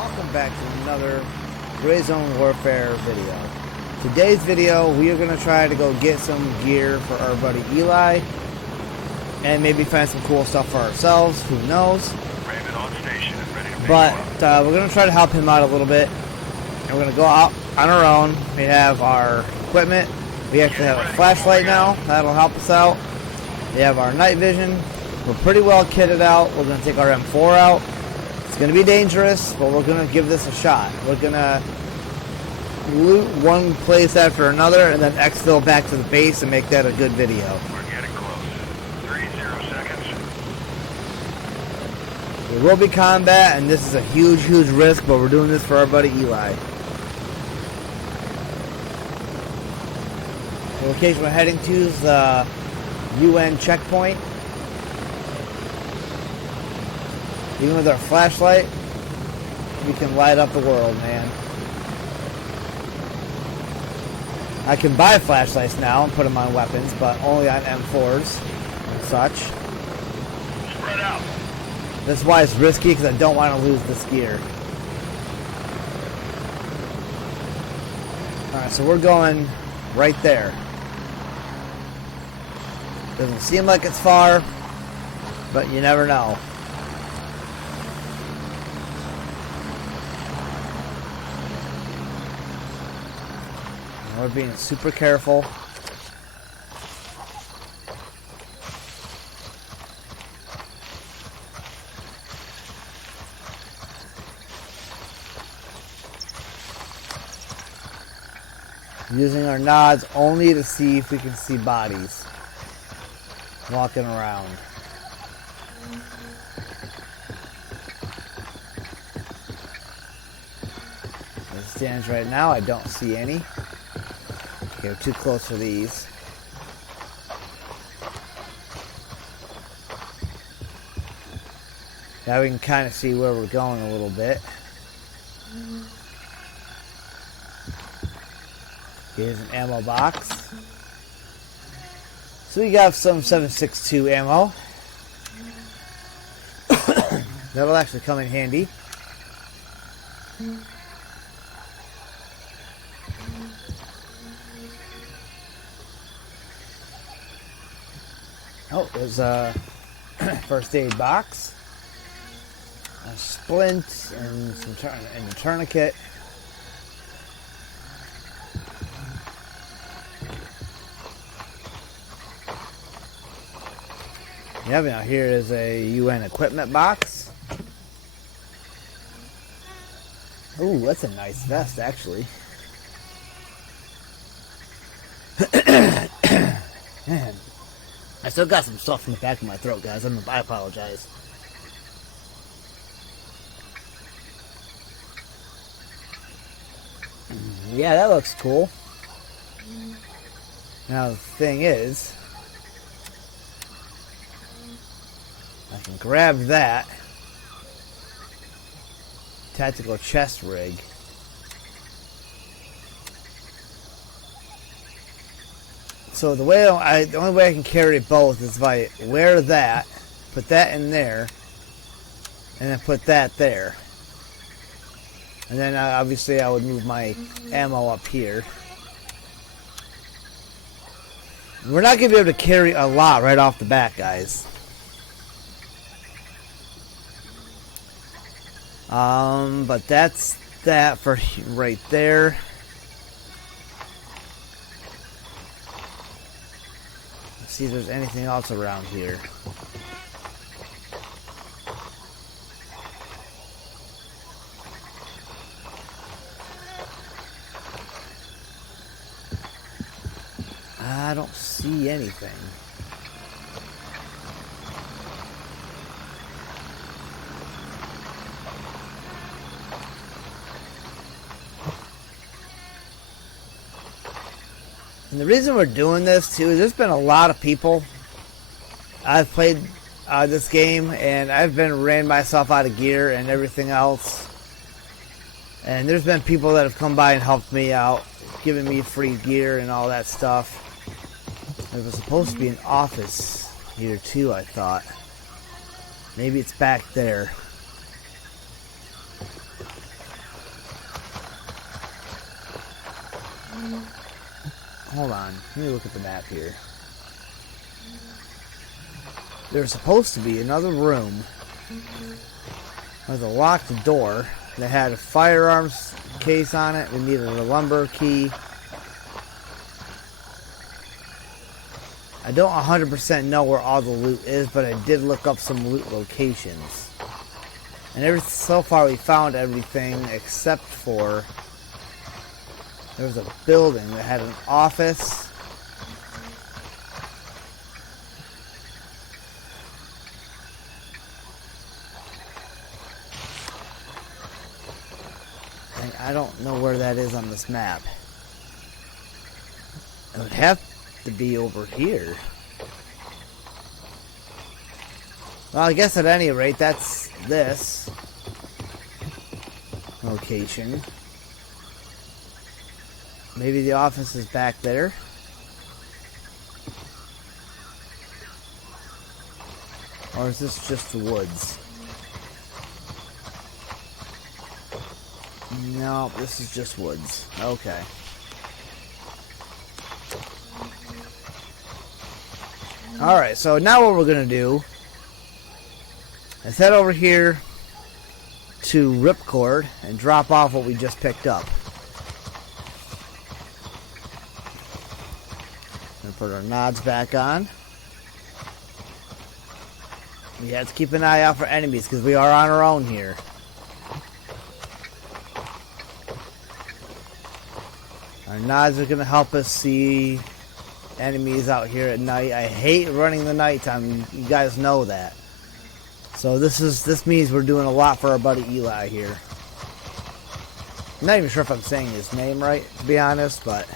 welcome back to another Gray Zone Warfare video. Today's video, we are going to try to go get some gear for our buddy Eli, and maybe find some cool stuff for ourselves, who knows. Raven on station and ready to But we're going to try to help him out a little bit, and we're going to go out on our own. We have our equipment. We actually have a flashlight now, that'll help us out. We have our night vision. We're pretty well kitted out. We're going to take our M4 out. It's going to be dangerous, but we're going to give this a shot. We're going to loot one place after another and then exfil back to the base and make that a good video. We're getting close. 30 seconds. There will be combat, and this is a huge, huge risk, but we're doing this for our buddy Eli. The location we're heading to is the UN checkpoint. Even with our flashlight, we can light up the world, man. I can buy flashlights now and put them on weapons, but only on M4s and such. Spread out. That's why it's risky, because I don't want to lose this gear. Alright, so we're going right there. Doesn't seem like it's far, but you never know. We're being super careful. Using our nods only to see if we can see bodies walking around. As it stands right now, I don't see any. Okay, we're too close for these. Now we can kind of see where we're going a little bit. Here's an ammo box. So we got some 7.62 ammo. That'll actually come in handy. Oh, there's a first aid box, a splint, and a tourniquet. Yeah, now here is a UN equipment box. Ooh, that's a nice vest, actually. Man. I still got some stuff in the back of my throat, guys. I apologize. Yeah, that looks cool. Now, the thing is, I can grab that tactical chest rig. So the only way I can carry both is if I wear that, put that in there, and then put that there. And then obviously I would move my ammo up here. We're not going to be able to carry a lot right off the bat, guys. But that's that for right there. See if there's anything else around here. I don't see anything. And the reason we're doing this too is there's been a lot of people. I've played this game and I've ran myself out of gear and everything else. And there's been people that have come by and helped me out, giving me free gear and all that stuff. There was supposed to be an office here too, I thought. Maybe it's back there. hold on. Let me look at the map here. There's supposed to be another room with a locked door that had a firearms case on it. We needed a lumber key. I don't 100% know where all the loot is, but I did look up some loot locations. And so far we found everything except for there was a building that had an office. And I don't know where that is on this map. It would have to be over here. Well, I guess at any rate, that's this location. Maybe the office is back there. Or is this just the woods? No, this is just woods. Okay. Alright, so now what we're going to do is head over here to Ripcord and drop off what we just picked up. Gonna put our nods back on. We have to keep an eye out for enemies because we are on our own here. Our nods are going to help us see enemies out here at night. I hate running the nighttime. You guys know that. So this means we're doing a lot for our buddy Eli here. I'm not even sure if I'm saying his name right, to be honest, but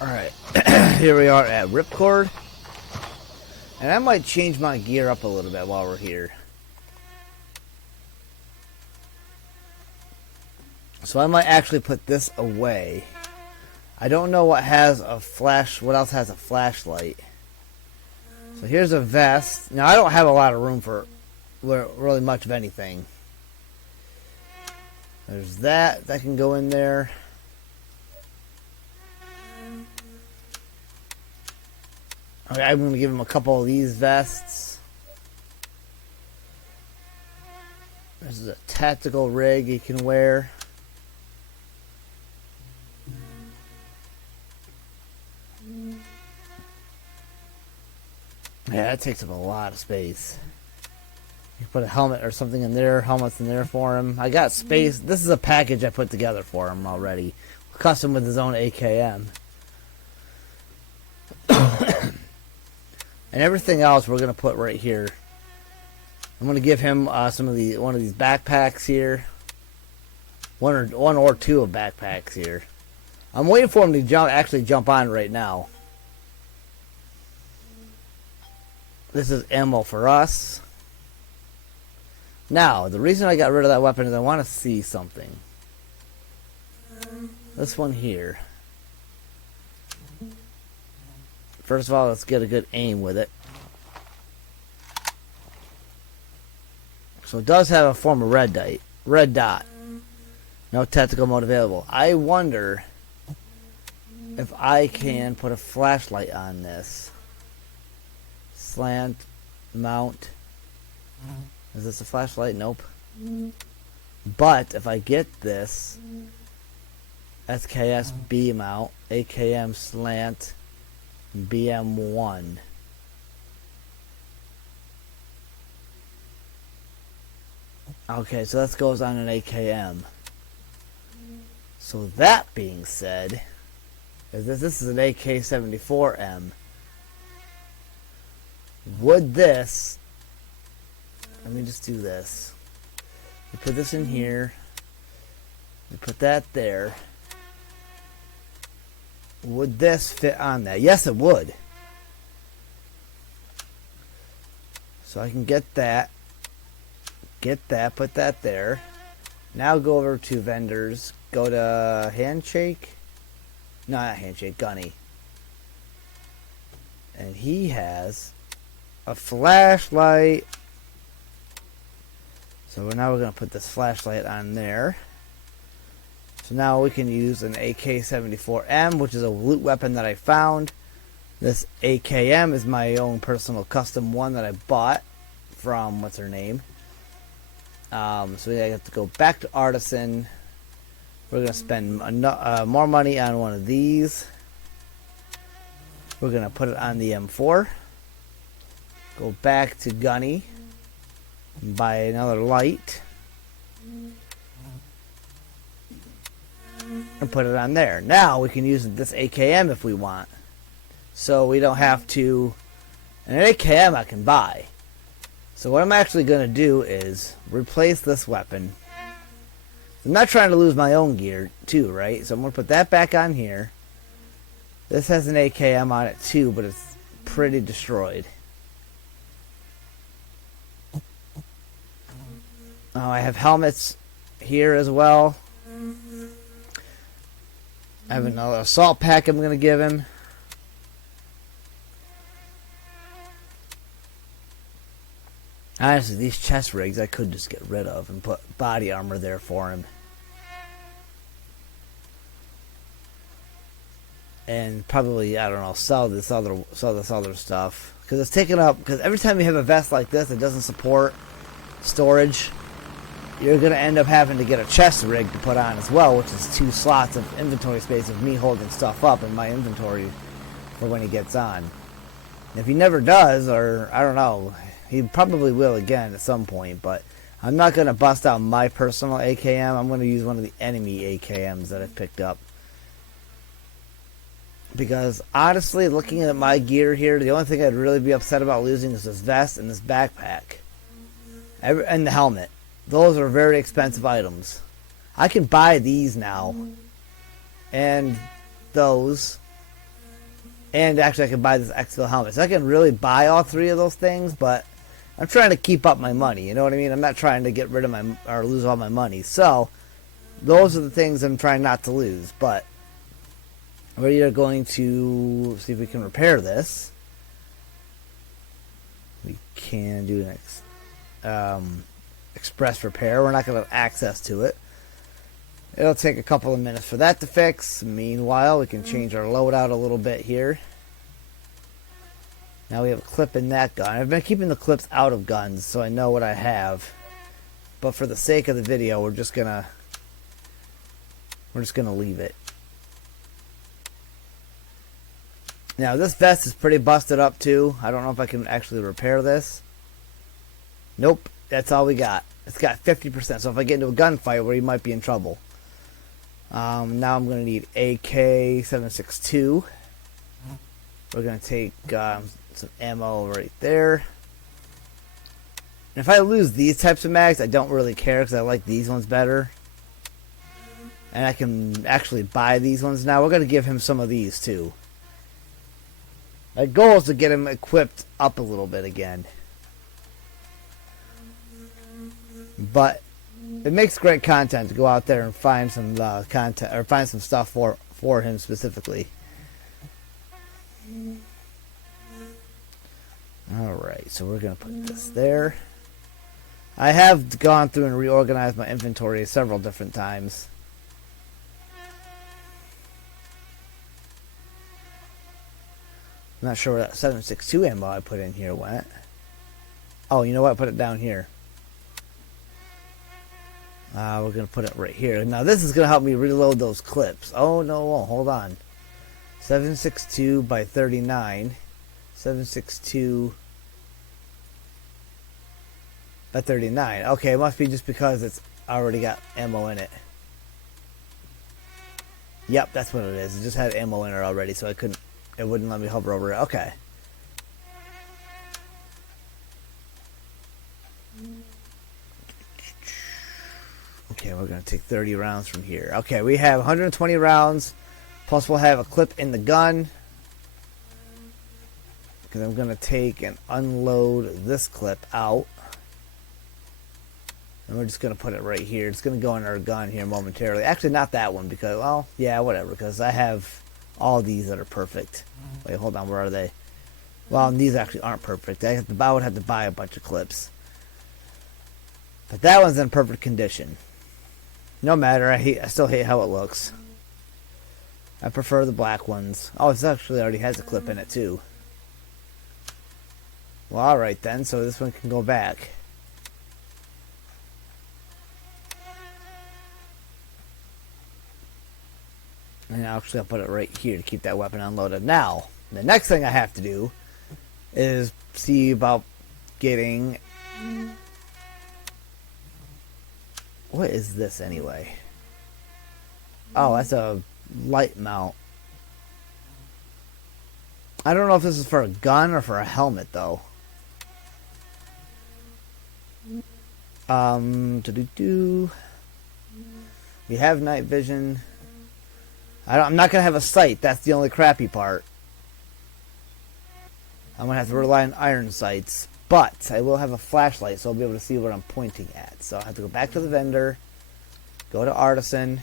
alright. Here we are at Ripcord. And I might change my gear up a little bit while we're here. So I might actually put this away. I don't know what has a flash. What else has a flashlight? So here's a vest. Now I don't have a lot of room for really much of anything. There's that can go in there. Okay, I'm going to give him a couple of these vests. This is a tactical rig he can wear. Yeah, that takes up a lot of space. You put a helmet or something in there, helmets in there for him. I got space. This is a package I put together for him already. Custom with his own AKM. And everything else we're going to put right here. I'm going to give him one of these backpacks here. One or two of backpacks here. I'm waiting for him to actually jump on right now. This is ammo for us. Now, the reason I got rid of that weapon is I want to see something. This one here. First of all, let's get a good aim with it. So it does have a form of red dot. No tactical mode available. I wonder if I can put a flashlight on this. Slant, mount. Is this a flashlight? Nope. But if I get this SKS B mount, AKM slant, BM1. Okay, so that goes on an AKM. So that being said, this is an AK-74M. Would this... Let me just do this. We put this in here. We put that there. Would this fit on that? Yes, it would. So I can get that. Get that. Put that there. Now go over to vendors. Go to Handshake. No, not Handshake. Gunny. And he has a flashlight. So now we're going to put this flashlight on there. So now we can use an AK-74M, which is a loot weapon that I found. This AKM is my own personal custom one that I bought from, what's her name? So I have to go back to Artisan. We're going to spend more money on one of these. We're going to put it on the M4. Go back to Gunny. Buy another light. And put it on there. Now we can use this AKM if we want. So we don't have to... And an AKM I can buy. So what I'm actually going to do is replace this weapon. I'm not trying to lose my own gear too, right? So I'm going to put that back on here. This has an AKM on it too, but it's pretty destroyed. Oh, I have helmets here as well. I have another assault pack I'm going to give him. Honestly, these chest rigs I could just get rid of and put body armor there for him. And probably, I don't know, sell this other stuff. Because it's taken up, because every time you have a vest like this that doesn't support storage, you're going to end up having to get a chest rig to put on as well, which is 2 slots of inventory space of me holding stuff up in my inventory for when he gets on. And if he never does, or I don't know, he probably will again at some point, but I'm not going to bust out my personal AKM. I'm going to use one of the enemy AKMs that I've picked up. Because honestly, looking at my gear here, the only thing I'd really be upset about losing is this vest and this backpack. And the helmet. Those are very expensive items. I can buy these now. And those. And actually I can buy this Exfil helmet. So I can really buy all 3 of those things, but I'm trying to keep up my money. You know what I mean? I'm not trying to get rid of my, or lose all my money. So, those are the things I'm trying not to lose. But, we are going to see if we can repair this. We can do an express repair. We're not going to have access to it. It'll take a couple of minutes for that to fix. Meanwhile, we can change our loadout a little bit here. Now we have a clip in that gun. I've been keeping the clips out of guns so I know what I have. But for the sake of the video, we're just gonna leave it. Now this vest is pretty busted up too. I don't know if I can actually repair this. Nope, that's all we got. It's got 50%, so if I get into a gunfight where you might be in trouble. Now I'm going to need AK-762. We're going to take some ammo right there. And if I lose these types of mags, I don't really care because I like these ones better. And I can actually buy these ones now. We're going to give him some of these too. My goal is to get him equipped up a little bit again. But it makes great content to go out there and find some content or find some stuff for him specifically. Alright, so we're going to put this there. I have gone through and reorganized my inventory several different times. I'm not sure where that 7.62 ammo I put in here went. Oh, you know what? Put it down here. We're going to put it right here. Now this is going to help me reload those clips. Oh, no, it won't. Hold on. 7.62 by 39. 7.62 by 39. Okay, it must be just because it's already got ammo in it. Yep, that's what it is. It just had ammo in it already, so it wouldn't let me hover over it. Okay. Okay, we're going to take 30 rounds from here. Okay, we have 120 rounds, plus we'll have a clip in the gun. Because I'm going to take and unload this clip out. And we're just going to put it right here. It's going to go in our gun here momentarily. Actually, not that one because, well, yeah, whatever. Because I have all these that are perfect. Wait, hold on. Where are they? Well, and these actually aren't perfect. I would have to buy a bunch of clips. But that one's in perfect condition. No matter, I still hate how it looks. I prefer the black ones. Oh, this actually already has a clip in it too. Well, alright then, so this one can go back. And actually I'll put it right here to keep that weapon unloaded. Now, the next thing I have to do is see about getting... What is this anyway? Oh, that's a light mount. I don't know if this is for a gun or for a helmet though. We have night vision. I'm not gonna have a sight. That's the only crappy part. I'm gonna have to rely on iron sights, but I will have a flashlight, so I'll be able to see what I'm pointing at. So I have to go back to the vendor, go to Artisan,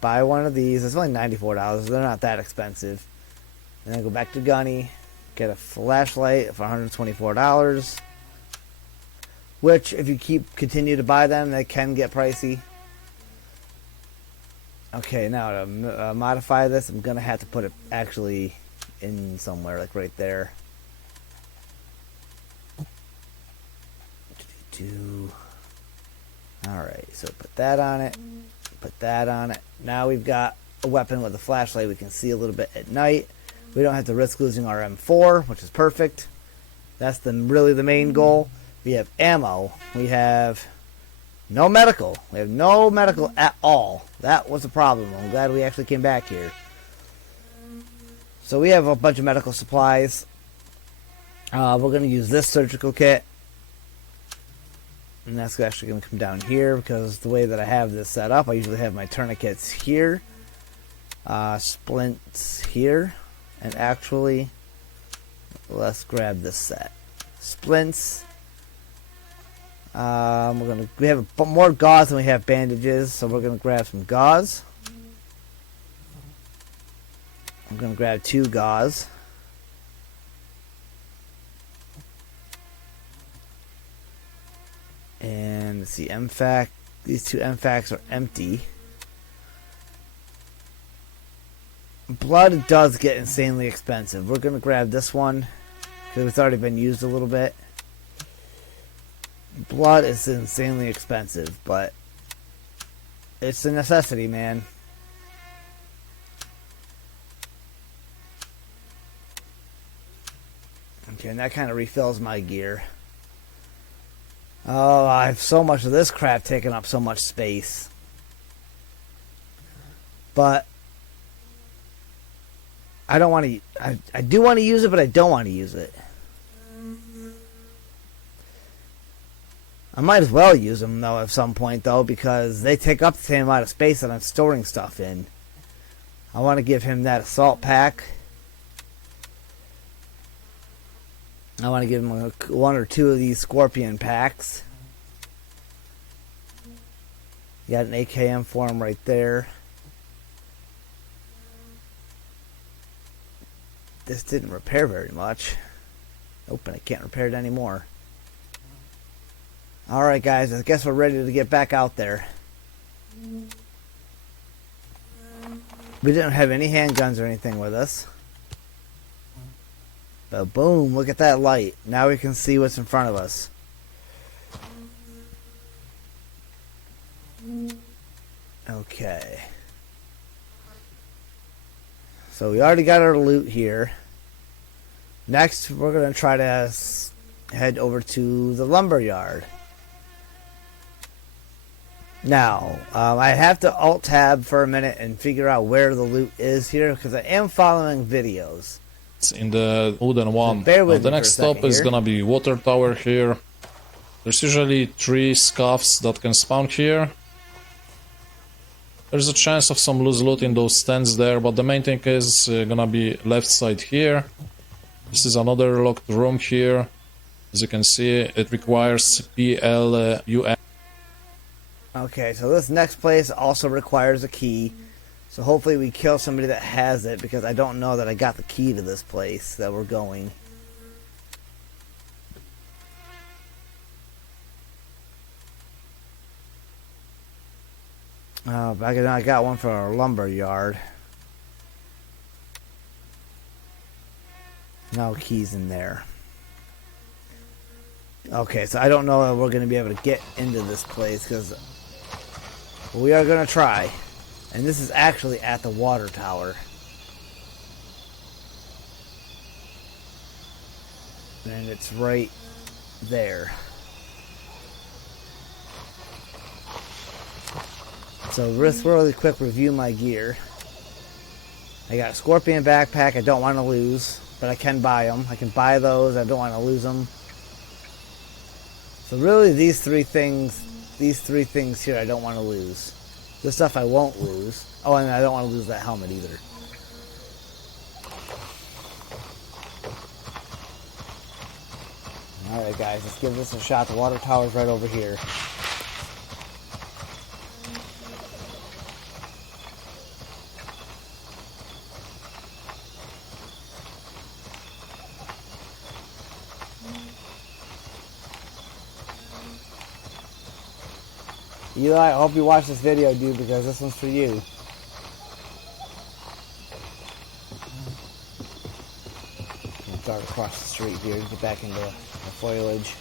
buy one of these. It's only $94. They're not that expensive. And then go back to Gunny, get a flashlight for $124. Which, if you continue to buy them, they can get pricey. Okay, now to modify this, I'm gonna have to put it actually in somewhere, like right there. Alright, so put that on it. Put that on it. Now we've got a weapon with a flashlight. We can see a little bit at night. We don't have to risk losing our M4, which is perfect. That's really the main goal. We have ammo. We have no medical. We have no medical at all. That was a problem. I'm glad we actually came back here. So we have a bunch of medical supplies. We're going to use this surgical kit. And that's actually going to come down here because the way that I have this set up, I usually have my tourniquets here. Splints here. And actually, let's grab this set. Splints. We have more gauze than we have bandages, so we're gonna grab some gauze. I'm gonna grab 2 gauze. And let's see, MFAC. These 2 MFACs are empty. Blood does get insanely expensive. We're gonna grab this one because it's already been used a little bit. Blood is insanely expensive, but it's a necessity, man. Okay, and that kind of refills my gear. Oh, I have so much of this crap taking up so much space. But I don't want to... I do want to use it, but I don't want to use it. I might as well use them, though, at some point, though, because they take up the same amount of space that I'm storing stuff in. I want to give him that assault pack. I want to give him 1 or 2 of these scorpion packs. You got an AKM for him right there. This didn't repair very much. Nope, and I can't repair it anymore. Alright guys, I guess we're ready to get back out there. We didn't have any handguns or anything with us. But boom, look at that light. Now we can see what's in front of us. Okay. So we already got our loot here. Next, we're going to try to head over to the lumber yard. Now, I have to alt-tab for a minute and figure out where the loot is here, because I am following videos. It's in the wooden one. So the next stop is gonna be water tower here. There's usually 3 scuffs that can spawn here. There's a chance of some loose loot in those stands there, but the main thing is gonna be left side here. This is another locked room here. As you can see, it requires PLUM. Okay, so this next place also requires a key. So hopefully we kill somebody that has it, because I don't know that I got the key to this place that we're going. I got one for our lumber yard. No keys in there. Okay, so I don't know that we're going to be able to get into this place, because we are going to try. And this is actually at the water tower. And it's right there. So really quick review my gear. I got a Scorpion backpack I don't want to lose, but I can buy them. I can buy those, I don't want to lose them. So really these three things here I don't want to lose. This stuff I won't lose. Oh, and I don't want to lose that helmet either. Alright guys, let's give this a shot. The water tower's right over here. Eli, I hope you watch this video, dude, because this one's for you. Dart across the street here to get back into the foliage.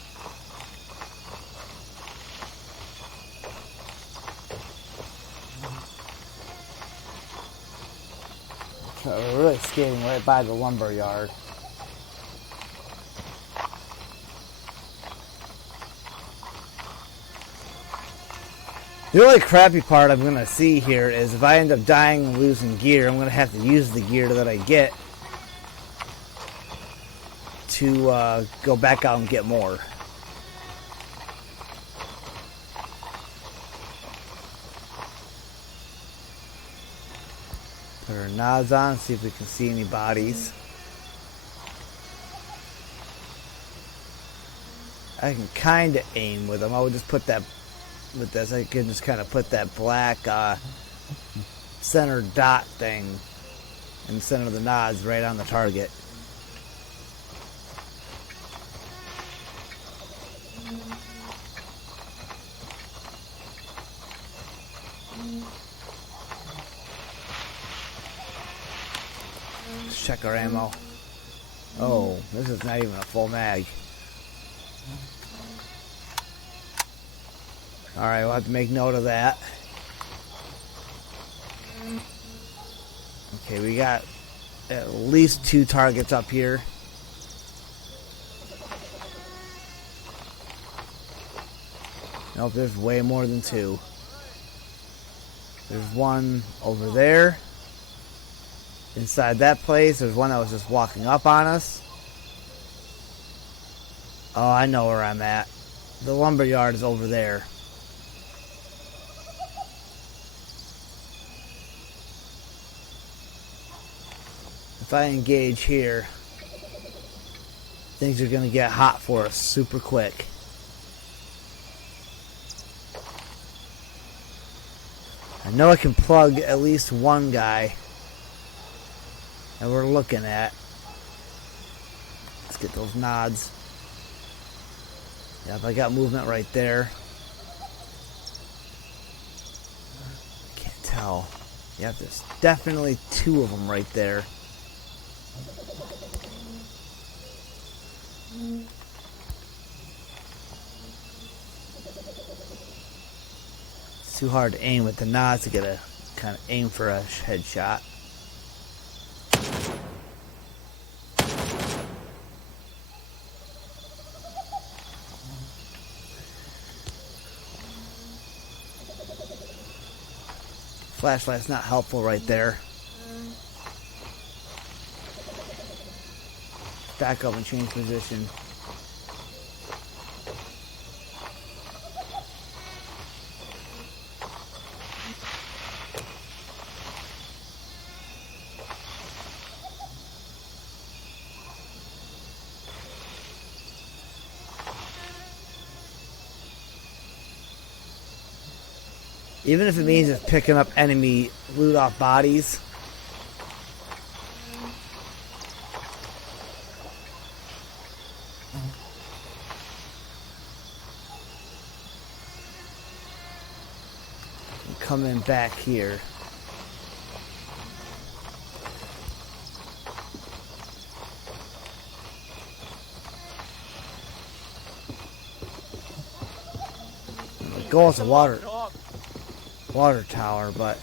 We're really skating right by the lumber yard. The only crappy part I'm going to see here is if I end up dying and losing gear, I'm going to have to use the gear that I get to go back out and get more. Put our nods on, see if we can see any bodies. I can kind of aim with them. I would just put that, with this, I can just kind of put that black center dot thing in the center of the nods right on the target. Let's check our ammo. Oh, this is not even a full mag. Alright, we'll have to make note of that. Okay, we got at least 2 targets up here. Nope, there's way more than 2. There's one over there. Inside that place, there's one that was just walking up on us. Oh, I know where I'm at. The lumber yard is over there. If I engage here, things are going to get hot for us super quick. I know I can plug at least one guy that we're looking at. Let's get those nods. Yep, I got movement right there. I can't tell. Yep, there's definitely 2 of them right there. It's too hard to aim with the nods to get a kind of aim for a headshot. Flashlight's not helpful right there. Back up and change position. Even if it means it's picking up enemy loot off bodies. Coming back here. The goal is a water tower, but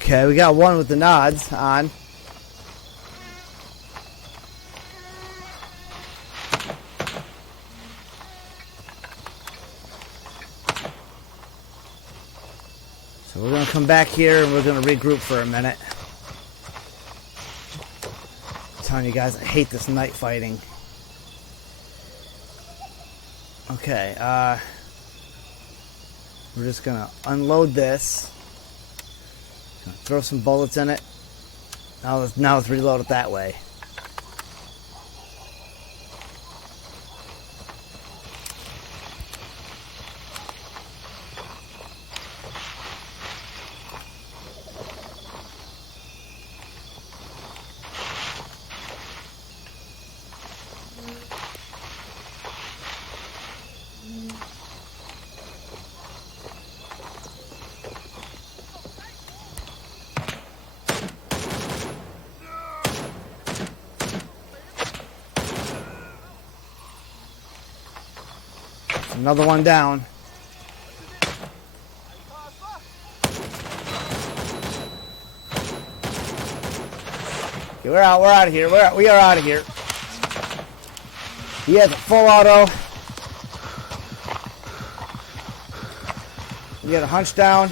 okay, we got one with the nods on. So we're going to come back here and we're going to regroup for a minute. I'm telling you guys, I hate this night fighting. Okay, we're just going to unload this. Throw some bullets in it. Now let's reload it that way. Another one down. Okay, we're out of here. We are out of here. He has a full auto. We got a hunch down.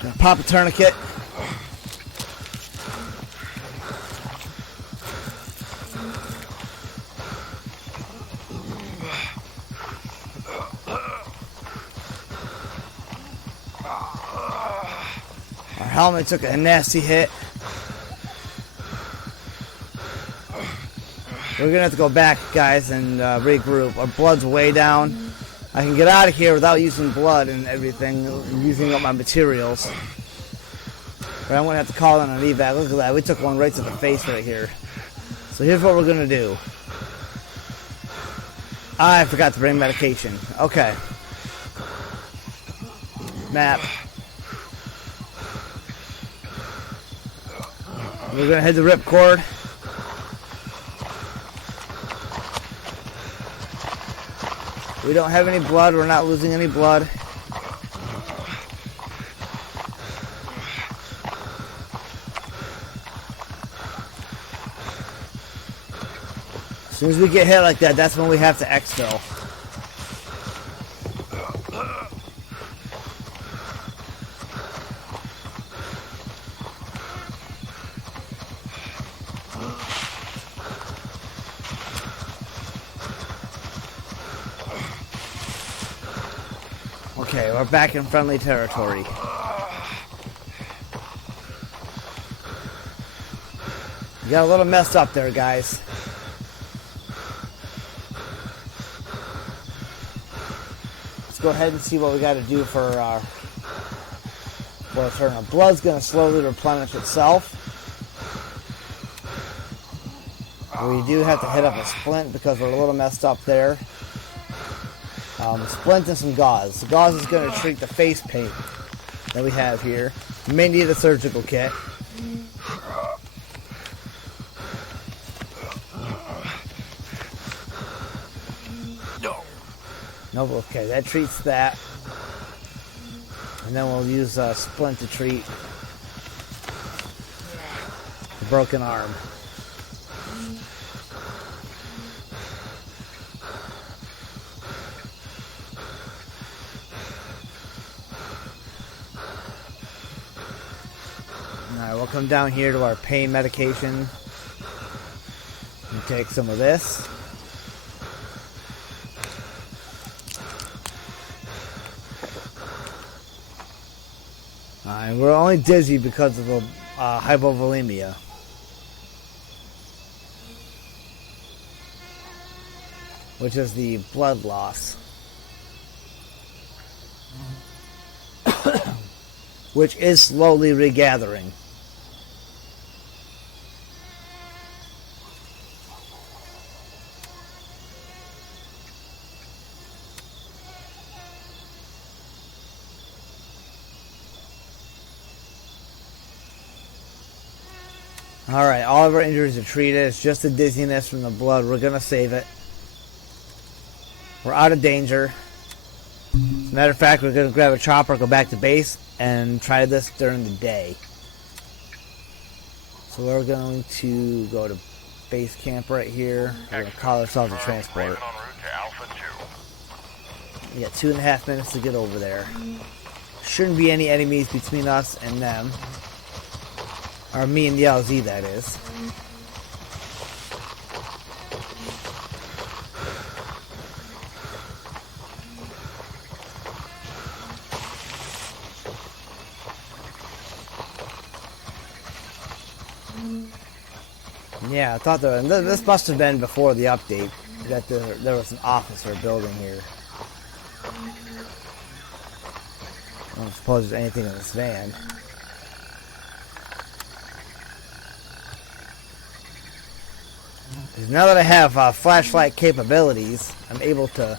Gonna pop a tourniquet. Helmet took a nasty hit. We're gonna have to go back, guys, and regroup. Our blood's way down. I can get out of here without using blood and everything, using up my materials. But I'm gonna have to call in an evac. Look at that. We took one right to the face right here. So here's what we're gonna do. I forgot to bring medication. Okay. Map. We're gonna hit the ripcord. We don't have any blood. We're not losing any blood. As soon as we get hit like that, that's when we have to exfil. Okay, we're back in friendly territory. You got a little messed up there, guys. Let's go ahead and see what we got to do for our turn. Our blood's going to slowly replenish itself. We do have to hit up a splint because we're a little messed up there. Splint and some gauze. The gauze is going to treat the face paint that we have here. You may need a surgical kit. No, okay, that treats that. And then we'll use a splint to treat the broken arm. Alright, we'll come down here to our pain medication. take some of this. We're only dizzy because of the hypovolemia. Which is the blood loss. Which is slowly regathering. Alright, all of our injuries are treated. It's just the dizziness from the blood. We're going to save it. We're out of danger. As a matter of fact, we're going to grab a chopper, go back to base, and try this during the day. So we're going to go to base camp right here. We're going to call ourselves a transport. We got 2.5 minutes to get over there. Shouldn't be any enemies between us and them. Or me and the LZ, that is. Yeah, I thought this must have been before the update, that there was an officer building here. I don't suppose there's anything in this van. Because now that I have flashlight capabilities, I'm able to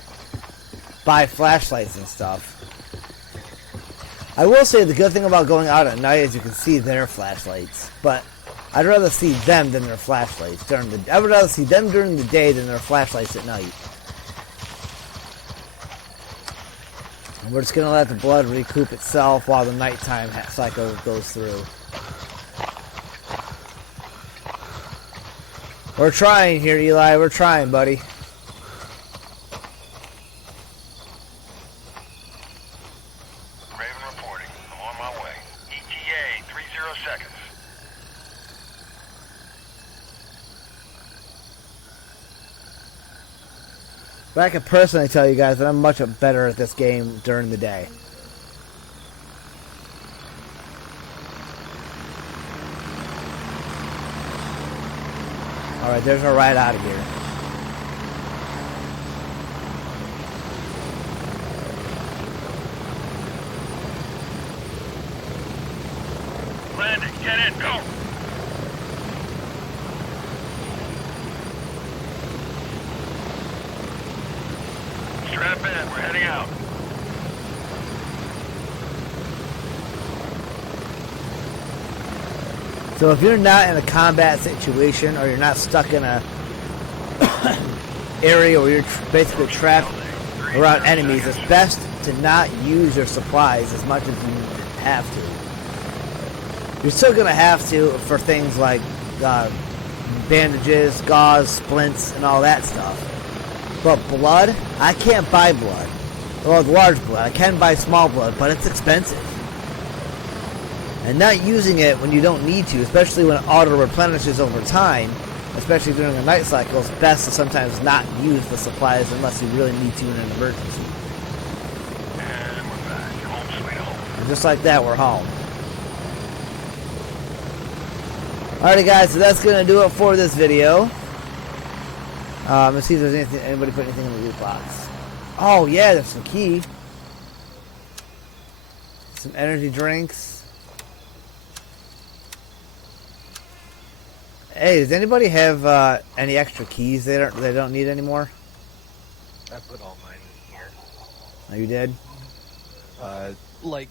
buy flashlights and stuff. I will say the good thing about going out at night is you can see their flashlights, but I'd rather see them than their flashlights during the. I would rather see them during the day than their flashlights at night. And we're just gonna let the blood recoup itself while the nighttime cycle goes through. We're trying here, Eli. We're trying, buddy. Raven reporting. I'm on my way. ETA 30 seconds. But I can personally tell you guys that I'm much better at this game during the day. Alright, there's our ride out of here. Landing, get in, go! Strap in, we're heading out. So if you're not in a combat situation, or you're not stuck in a area where you're basically trapped around enemies, it's best to not use your supplies as much as you have to. You're still going to have to for things like bandages, gauze, splints, and all that stuff. But blood, I can't buy blood. Well, large blood. I can buy small blood, but it's expensive. And not using it when you don't need to, especially when it auto-replenishes over time, especially during a night cycle, it's best to sometimes not use the supplies unless you really need to in an emergency. And we're back. Home sweet home. And just like that, we're home. Alrighty guys, so that's going to do it for this video. Let's see if there's anything, anybody put anything in the loot box. Oh yeah, there's some key. Some energy drinks. Hey, does anybody have any extra keys they don't need anymore? I put all mine in here. Oh, you did? Like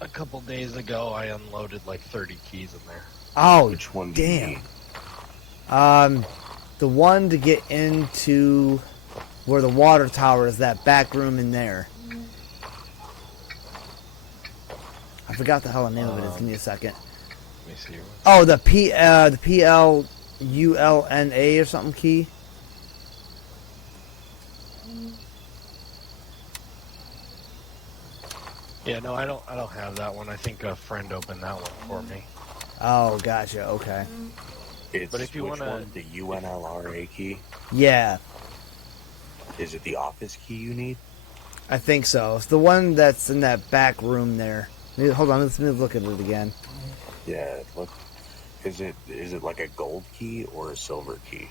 a couple days ago, I unloaded like 30 keys in there. Oh, Which one do you damn. need? The one to get into where the water tower is, that back room in there. I forgot the hell the name of it is. Give me a second. Let me see. Oh, the PLULNA or something key. Yeah, no, I don't have that one. I think a friend opened that one for me. Oh, gotcha. Okay. It's But if you which wanna- one? The UNLRA key? Yeah, Is it the office key you need? I think so. It's the one that's in that back room there. Hold on, let me look at it again. Yeah. Look. Is it like a gold key or a silver key?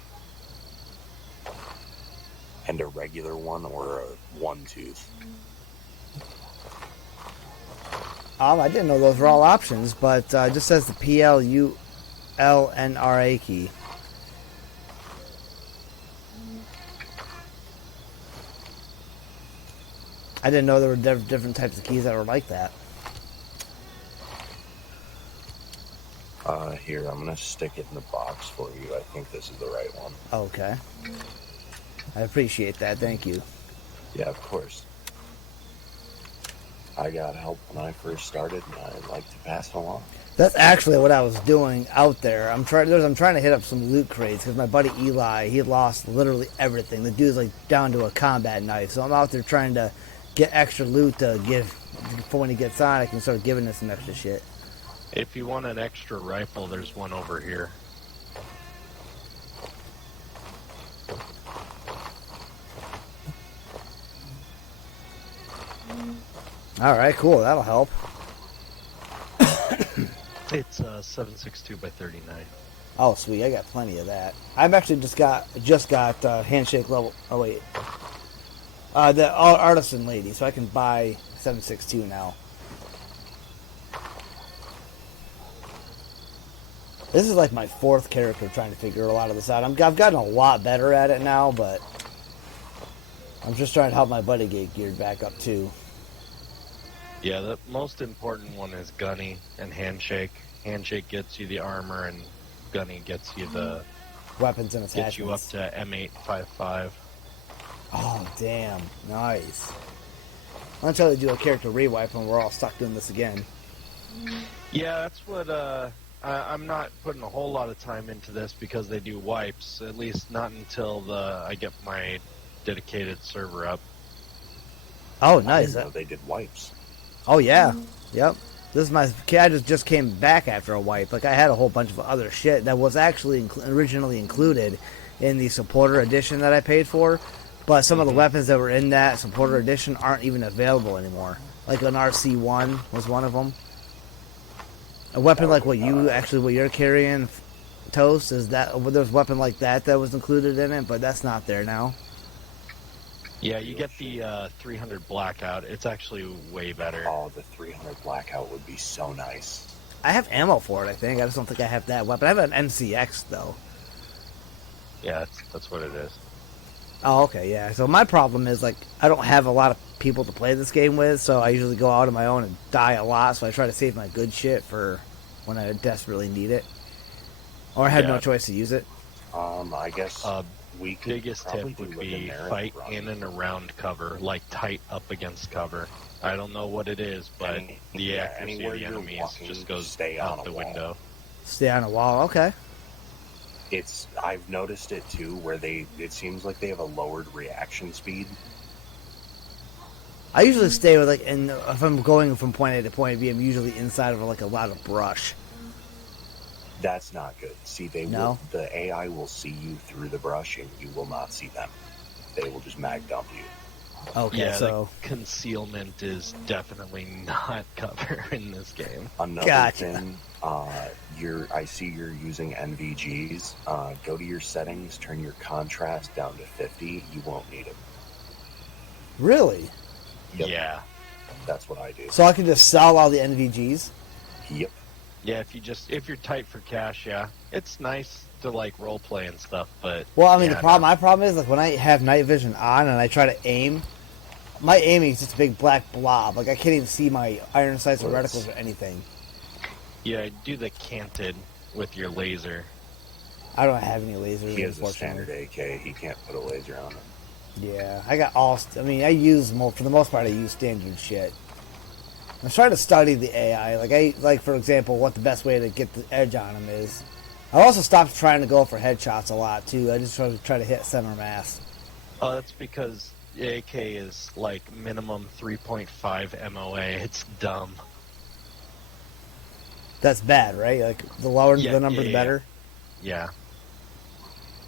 And a regular one or a one tooth? I didn't know those were all options, but it just says the PLULNRA key. I didn't know there were different types of keys that were like that. Here, I'm gonna stick it in the box for you. I think this is the right one. Okay. I appreciate that. Thank you. Yeah, of course. I got help when I first started, and I like to pass it along. That's actually what I was doing out there. I'm trying to hit up some loot crates because my buddy Eli, he lost literally everything. The dude's like down to a combat knife, so I'm out there trying to get extra loot to give for when he gets on. I can start giving us some extra shit. If you want an extra rifle, there's one over here. All right, cool. That'll help. It's 7.62 by 39. Oh, sweet. I got plenty of that. I've actually just got handshake level. Oh wait, the artisan lady, so I can buy 7.62 now. This is like my fourth character trying to figure a lot of this out. I've gotten a lot better at it now, but I'm just trying to help my buddy get geared back up too. Yeah, the most important one is Gunny and Handshake. Handshake gets you the armor, and Gunny gets you the Weapons and gets you up attachments. to M855. Oh, damn. Nice. Until they do a character rewipe and we're all stuck doing this again. Yeah, that's what I'm not putting a whole lot of time into this because they do wipes. At least not until I get my dedicated server up. Oh, I nice. didn't know they did wipes. Oh, yeah. Yep. This is my kid. I just came back after a wipe. Like, I had a whole bunch of other shit that was actually originally included in the supporter edition that I paid for. But some of the weapons that were in that supporter edition aren't even available anymore. Like an RC1 was one of them. A weapon like what you're carrying, Toast, is that there's a weapon like that was included in it, but that's not there now. Yeah, you get the 300 blackout. It's actually way better. Oh, the 300 blackout would be so nice. I have ammo for it, I think. I just don't think I have that weapon. I have an MCX, though. Yeah, that's what it is. Oh, okay, yeah. So my problem is, like, I don't have a lot of people to play this game with, so I usually go out on my own and die a lot, so I try to save my good shit for when I desperately need it. Or I have no choice to use it. I guess we could Biggest probably tip would do like a be marathon fight run. in and around cover, like tight up against cover. I don't know what it is, but the accuracy anywhere of the you're enemies walking, just goes stay on out a the wall. window. Stay on a wall, okay. I've noticed it too, where it seems like they have a lowered reaction speed. I usually stay with, like, if I'm going from point A to point B, I'm usually inside of, like, a lot of brush. That's not good. See, No? the AI will see you through the brush, and you will not see them. They will just mag dump you. Okay, Yeah, so... the concealment is definitely not cover in this game. Another Gotcha. thing, I see you're using NVGs. Go to your settings, turn your contrast down to 50. You won't need it. Really? Yep. Yeah. That's what I do. So I can just sell all the NVGs? Yep. Yeah, if you're tight for cash, yeah. It's nice to like role play and stuff, but Well, I mean, yeah, my problem is, like, when I have night vision on and I try to aim, my aiming is just a big black blob. Like, I can't even see my iron sights or reticles or anything. Yeah, do the canted with your laser. I don't have any lasers, He has a unfortunately. standard AK. He can't put a laser on it. Yeah, I got all... I mean, I use... For the most part, I use standard shit. I'm trying to study the AI. Like, for example, what the best way to get the edge on him is. I also stopped trying to go for headshots a lot, too. I just try to hit center mass. Oh, that's because the AK is like minimum 3.5 MOA. It's dumb. That's bad, right? Like, the lower the number, the better? Yeah.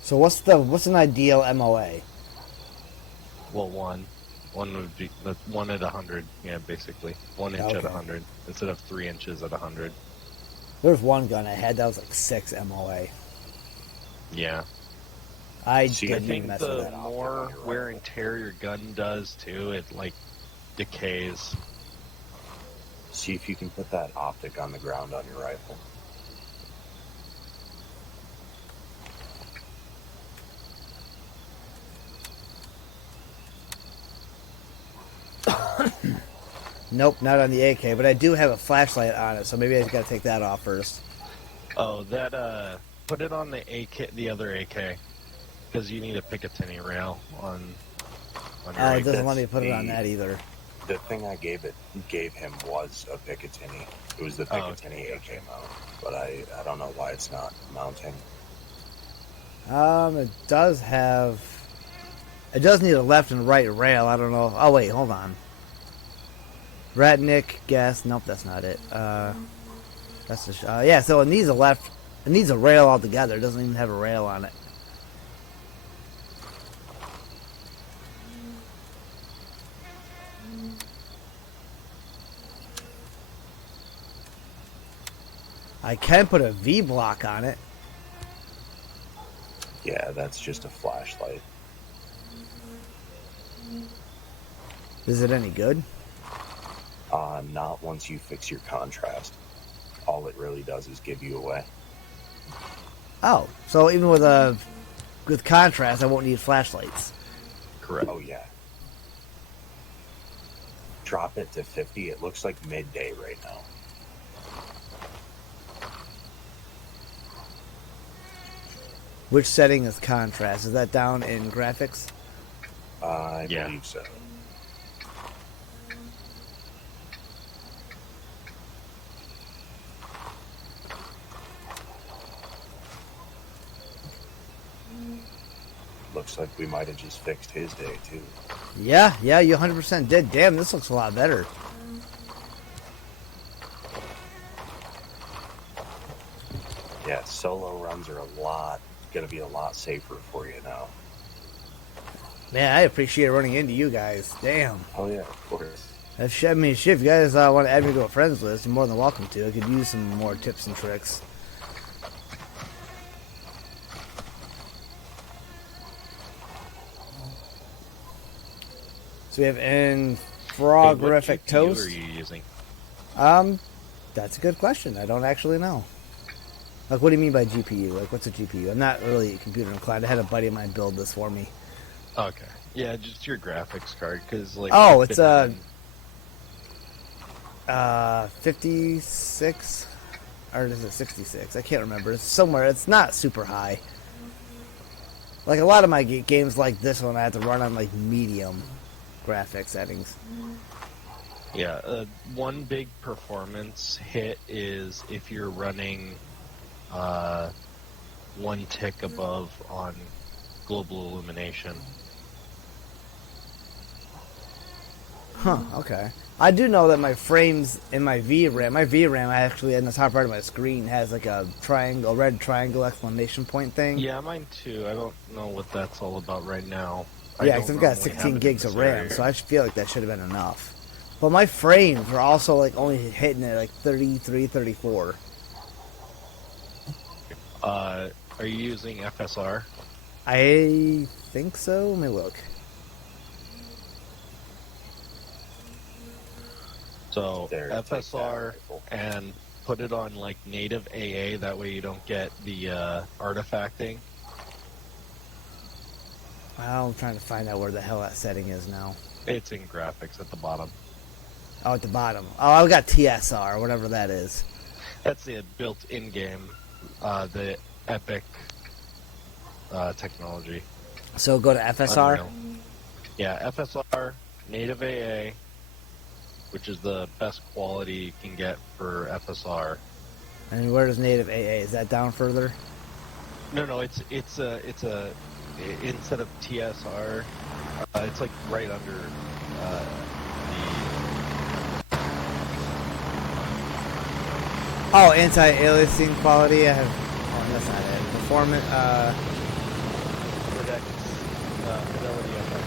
So what's an ideal MOA? Well, one would be the one at 100. Yeah, basically 1 inch at Okay. 100 instead of 3 inches at 100. There's one gun I had that was like 6 MOA. Yeah. I See, I didn't think mess with the that. more wear and tear your gun does too, it like decays. See if you can put that optic on the ground on your rifle. Nope, not on the AK, but I do have a flashlight on it, so maybe I just gotta take that off first. Oh, that put it on the AK, the other AK, because you need a Picatinny rail on your It AK. doesn't let me put it the- on that either. The thing I gave him was a Picatinny. It was the Oh, Picatinny okay, AK mount, but I don't know why it's not mounting. It does have... It does need a left and right rail, I don't know. Oh wait, hold on. Ratnik, gas, nope, that's not it. That's the yeah, so it needs a left, it needs a rail altogether. It doesn't even have a rail on it. I can put a V block on it. Yeah, that's just a flashlight. Is it any good? Not once you fix your contrast. All it really does is give you away. Oh, so even with contrast, I won't need flashlights. Correct. Oh yeah. Drop it to 50. It looks like midday right now. Which setting is contrast? Is that down in graphics? I Yeah. believe so. Looks like we might have just fixed his day too. Yeah, you 100% did. Damn, this looks a lot better. Yeah, solo runs are gonna be a lot safer for you now. Man, I appreciate running into you guys. Damn. Oh yeah, of course. I mean, shit, if you guys want to add me to a friends list, you're more than welcome to. I could use some more tips and tricks. So we have in Frogrific What GPU Toast. are you using? That's a good question. I don't actually know. Like, what do you mean by GPU? Like, what's a GPU? I'm not really computer inclined. I had a buddy of mine build this for me. Okay. Yeah, just your graphics card, because like. Oh, I've it's been a 56, or is it 66? I can't remember. It's somewhere. It's not super high. Like a lot of my games, like this one, I have to run on like medium graphic settings. Yeah, one big performance hit is if you're running one tick above on global illumination. Huh. Okay. I do know that my frames in my VRAM actually in the top right of my screen has like a triangle, red triangle exclamation point thing. Yeah, mine too. I don't know what that's all about right now. I Yeah, don't because I've got normally have 16 it in gigs of this RAM, area. so I just feel like that should have been enough. But my frames were also like only hitting at like 33, 34. Are you using FSR? I think so. Let me look. So There, take that FSR rifle. and put it on like native AA. That way you don't get the artifacting. I'm trying to find out where the hell that setting is now. It's in graphics at the bottom. Oh, at the bottom. Oh, I've got TSR, whatever that is. That's the built in game, the Epic technology. So go to FSR. Unreal. Yeah, FSR, native AA, which is the best quality you can get for FSR. And where does native AA? Is that down further? No, it's a instead of TSR, it's like right under the. Oh, anti-aliasing quality. I have. that's not it. Performance. Protect Fidelity FX.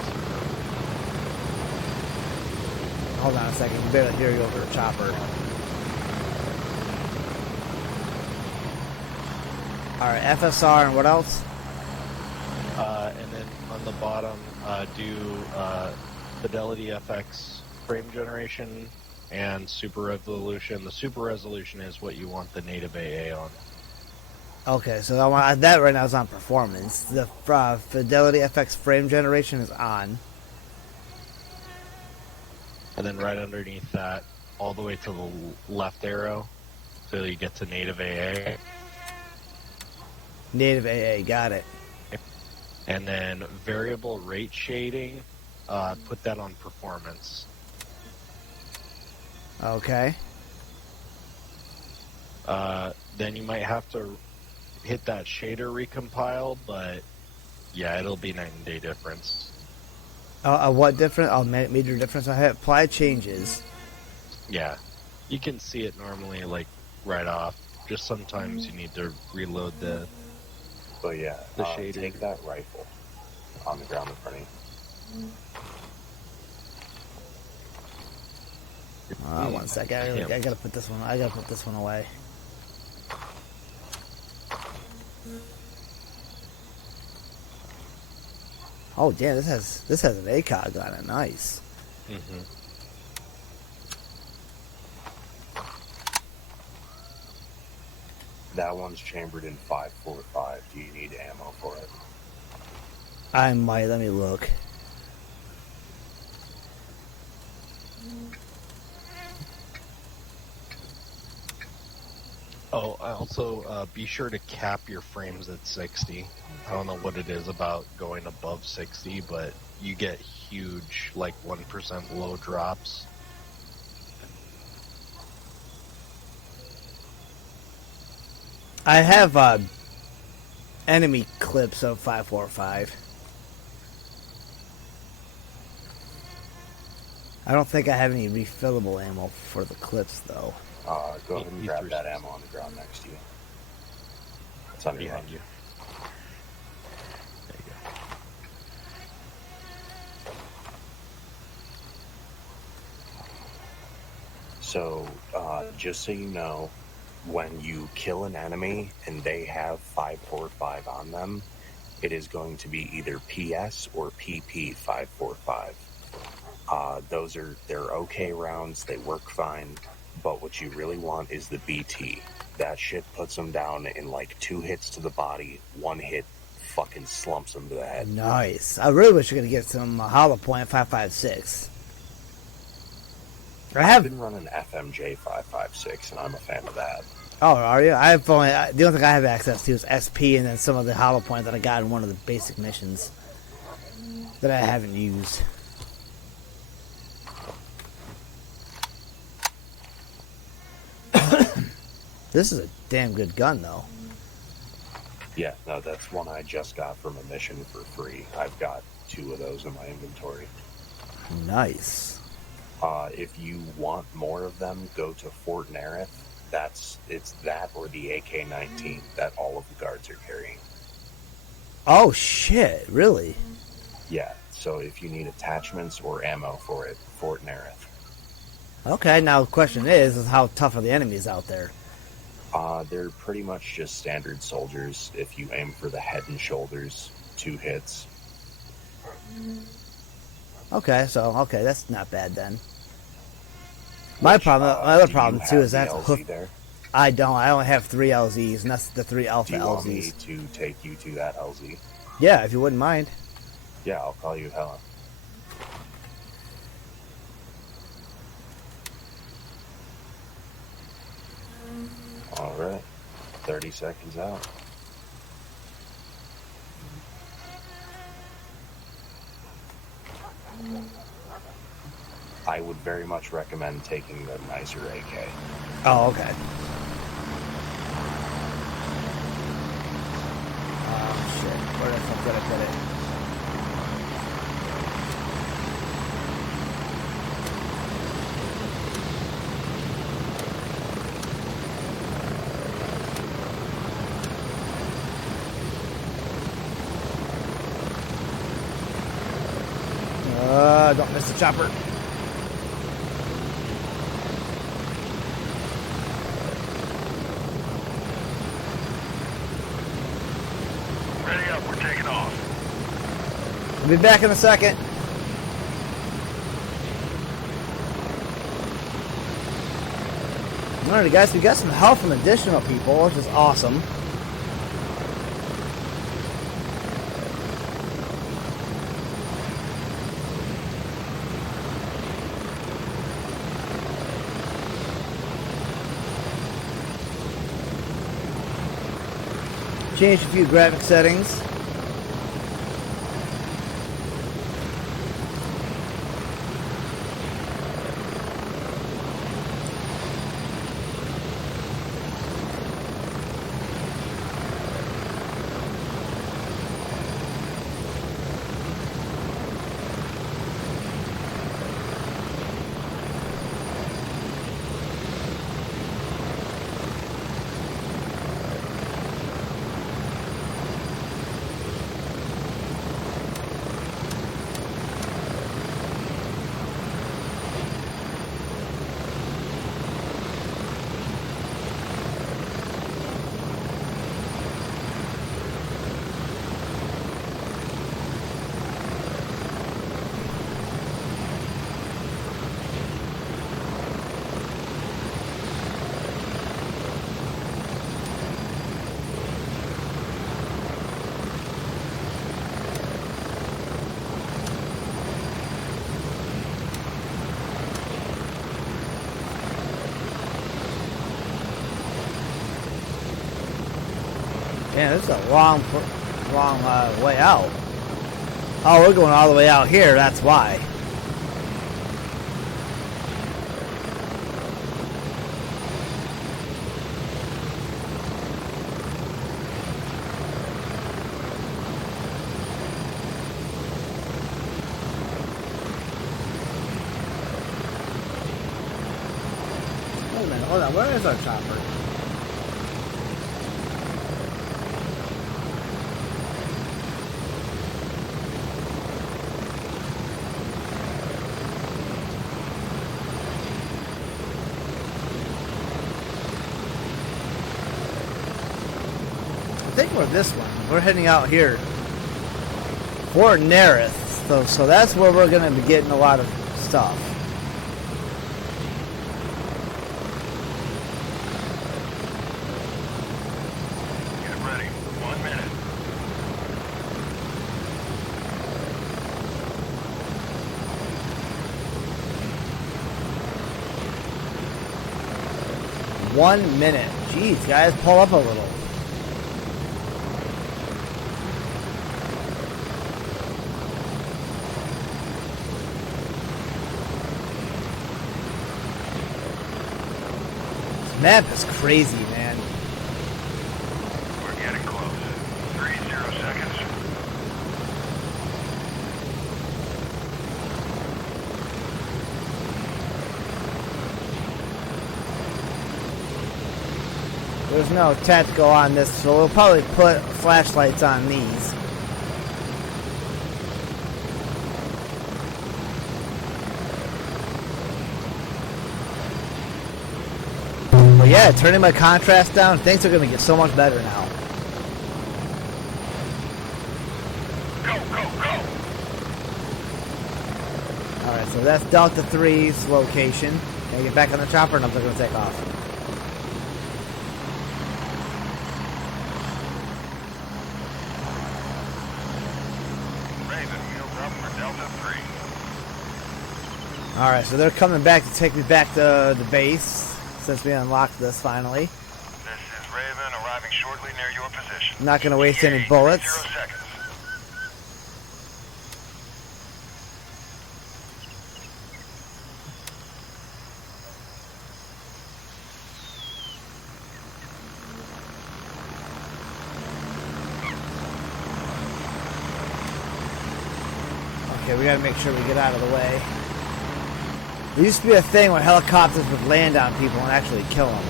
Hold on a second. I can barely hear you over the chopper. All right, FSR and what else? And then on the bottom, do Fidelity FX frame generation and super resolution. The super resolution is what you want the native AA on. Okay, so I want that right now is on performance. The Fidelity FX frame generation is on. And then right underneath that, all the way to the left arrow, till you get to native AA. Native AA, got it. And then variable rate shading, put that on performance. Okay. Then you might have to hit that shader recompile, but yeah, it'll be night and day difference. What difference? Oh, major difference. I have apply changes. Yeah, you can see it normally, like, right off. Just sometimes you need to reload the... But yeah, The shader. take that rifle on the ground in front of you. 1 second. I gotta put this one. I gotta put this one away. Oh damn! This has an ACOG on it. Nice. Mm-hmm. That one's chambered in 5.45. Do you need ammo for it? I might. Let me look. Oh, also, be sure to cap your frames at 60. I don't know what it is about going above 60, but you get huge, like 1% low drops. I have enemy clips of 5.45. I don't think I have any refillable ammo for the clips though. Go ahead and grab that ammo on the ground next to you. It's on Behind you. There you go. So, just so you know, when you kill an enemy and they have 5.45 on them, it is going to be either PS or PP 5.45. They're okay rounds, they work fine, but what you really want is the BT. That shit puts them down in like 2 hits to the body, 1 hit fucking slumps them to the head. Nice. I really wish you could get some hollow point 5.56. I've been running FMJ 5.56 and I'm a fan of that. Oh, are you? The only thing I have access to is SP and then some of the hollow point that I got in one of the basic missions that I haven't used. This is a damn good gun, though. Yeah, no, that's one I just got from a mission for free. I've got 2 of those in my inventory. Nice. If you want more of them, go to Fort Nerith. It's that or the AK-19 that all of the guards are carrying. Oh, shit. Really? Yeah, so if you need attachments or ammo for it, Fort Nerith. Okay, now the question is how tough are the enemies out there? They're pretty much just standard soldiers. If you aim for the head and shoulders, 2 hits. Okay, that's not bad then. My other problem too is that I only have 3 LZs, and that's the 3 alpha LZs. Do you want me LZs. to take you to that LZ? Yeah, if you wouldn't mind. Yeah, I'll call you Helen. Alright, 30 seconds out. I would very much recommend taking the nicer AK. Oh, okay. Oh, shit. Where the fuck did I put it? Don't miss the chopper. Ready up, we're taking off. We'll be back in a second. Alrighty guys, we got some help from additional people, which is awesome. Changed a few graphic settings. Man, this is a long way out. Oh, we're going all the way out here, that's why. Wait a minute, hold on, where is our chopper? I think we're this one. We're heading out here. Fort Nerith. So that's where we're going to be getting a lot of stuff. Get ready. 1 minute. One minute. Jeez, guys, pull up a little. Map is crazy, man. We're getting close. 30 seconds. There's no tactical on this, so we'll probably put flashlights on these. But yeah, turning my contrast down, things are going to get so much better now. Go, go, go! Alright, so that's Delta 3's location. Can I get back on the chopper? No, they're going to take off. Raven, wheels up for Delta 3. Alright, so they're coming back to take me back to the base, since we unlocked this finally. This is Raven, arriving shortly near your position. I'm not going to waste any bullets. 0 seconds. Okay, we gotta make sure we get out of the way. There used to be a thing where helicopters would land on people and actually kill them.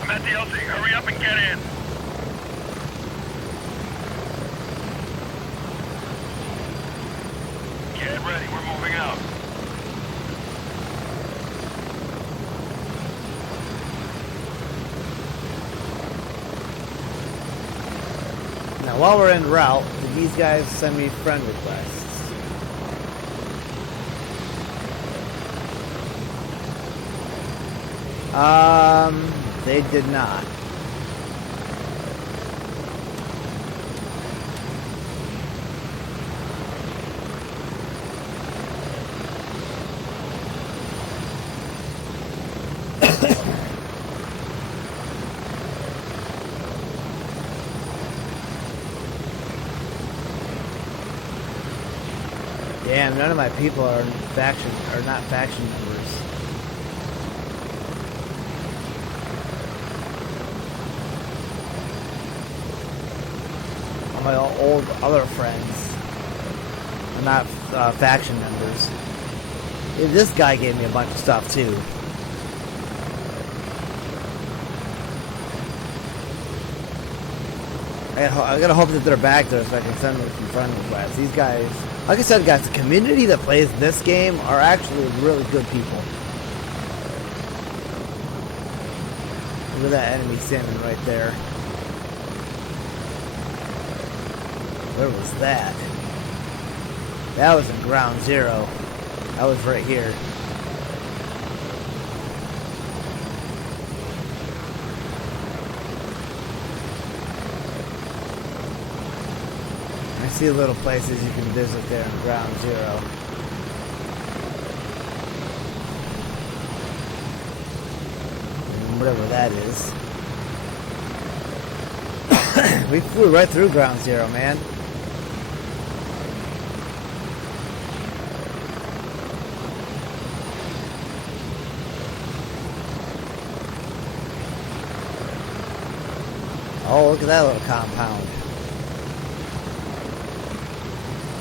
I'm at the LC. Hurry up and get in. Now, while we're en route, did these guys send me friend requests? They did not. Damn, none of my people are not faction members. All my old other friends are not faction members. Yeah, this guy gave me a bunch of stuff too. I gotta hope that they're back there so I can send them some friend requests. These guys, like I said, guys, the community that plays this game are actually really good people. Look at that enemy standing right there. Where was that? That was in ground zero. That was right here. I see little places you can visit there in ground zero. Whatever that is. We flew right through ground zero, man. Oh, look at that little compound.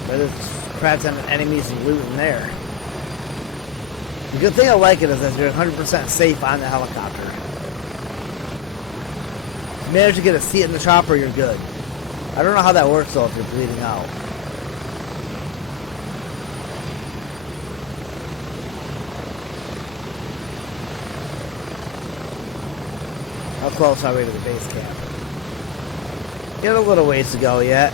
There's crap ton of enemies and loot in there. The good thing I like it is that you're 100% safe on the helicopter. If you manage to get a seat in the chopper, you're good. I don't know how that works though if you're bleeding out. How close are we to the base camp? Got a little ways to go yet.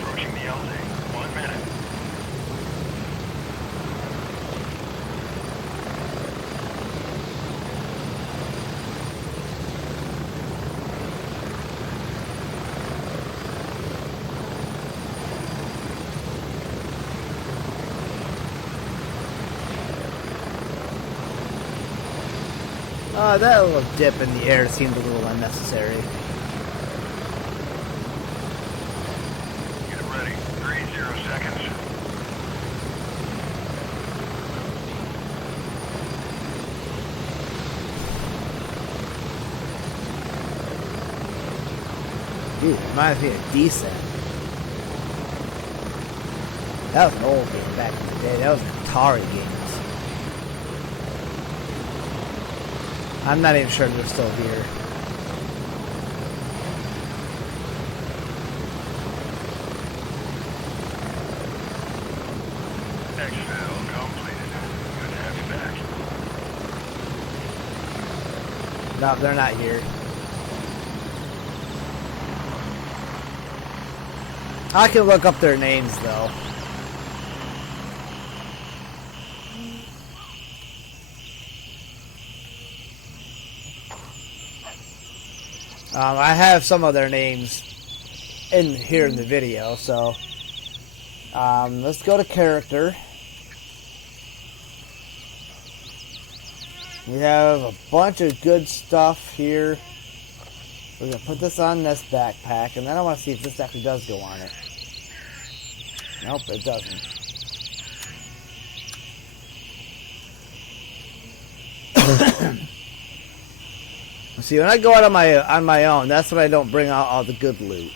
Approaching the LZ. 1 minute. That little dip in the air seemed a little unnecessary. Get ready. 30 seconds. Dude, it reminds me of Descent. That was an old game back in the day. That was an Atari game. I'm not even sure they're still here. Exfil completed. Good to have you back. No, they're not here. I can look up their names though. I have some of their names in here in the video, so let's go to character. We have a bunch of good stuff here. We're gonna put this on this backpack, and then I want to see if this actually does go on it. Nope, it doesn't. See, when I go out on my own, that's when I don't bring out all the good loot.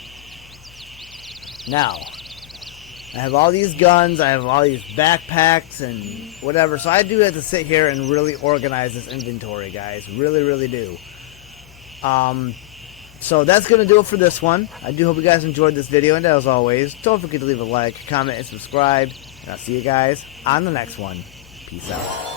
Now, I have all these guns, I have all these backpacks and whatever, so I do have to sit here and really organize this inventory, guys. Really, really do. So that's going to do it for this one. I do hope you guys enjoyed this video, and as always, don't forget to leave a like, comment, and subscribe. And I'll see you guys on the next one. Peace out.